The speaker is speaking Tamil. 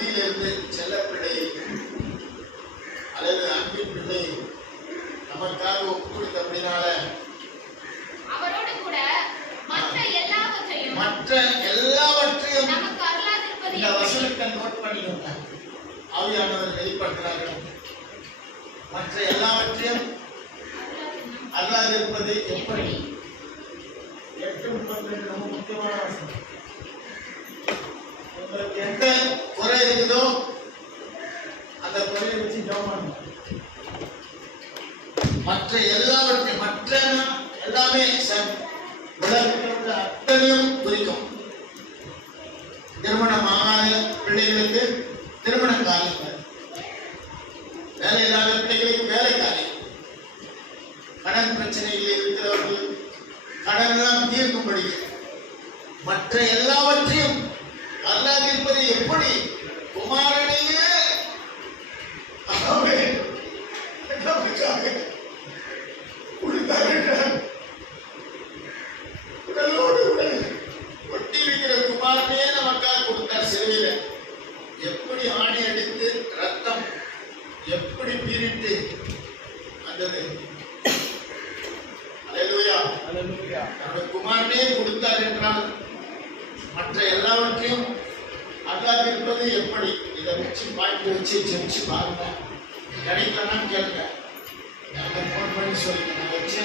மடியிலிருந்து செல்ல பிள்ளையை அல்லது அன்பின் பிள்ளையை நமக்காக ஒப்பு கொடுத்தபடினால அவரோடு கூட மற்ற எல்லாவற்றையும் நமக்கு அருளாதிருப்பது இந்த வசனத்தை நோட் பண்ணிக்கோங்க. ஆவியானவர் வெளிப்படுத்துறார்கள். மற்ற எல்லாவற்றையும் அருளாதிருப்பது எப்படி? 8:32 ரொம்ப முக்கியமான வசனம். உங்களுக்கு எந்த குறை இருக்குதோ அந்த குறையை வச்சு ஜெபம் பண்ணுங்க. மற்ற எல்லாவற்றையும் எல்லாமே உலகத்தில் அத்தனையும் குறிக்கும். திருமணம் ஆகாத பிள்ளைகளுக்கு திருமண காரியங்கள், வேலை இல்லாத பிள்ளைகளுக்கு வேலை காரியம், கடன் பிரச்சனையில் இருக்கிறவர்கள் கடனெல்லாம் தீர்க்கும்படி மற்ற எல்லாவற்றையும் அல்லாதிருப்பது எப்படி? குமாரனையே உடலோடு உடல் ஒட்டி வைக்கிற குமாரனையே நமக்காக கொடுத்தார் சிலுவையில. எப்படி ஆணி அடித்து ரத்தம் எப்படி பீரிட்டு வந்தது. அல்லேலூயா. தன்னுடைய குமாரனே கொடுத்தார் என்றால் மற்ற எல்லாவற்றையும் அல்லாதிருப்பது எப்படி? இதை வச்சு பாய்ந்து வச்சு ஜெபிச்சு பாருங்க. கிடைக்கலன்னா கேட்க ஃபோன் பண்ணி சொல்லுங்க. நான் வச்சு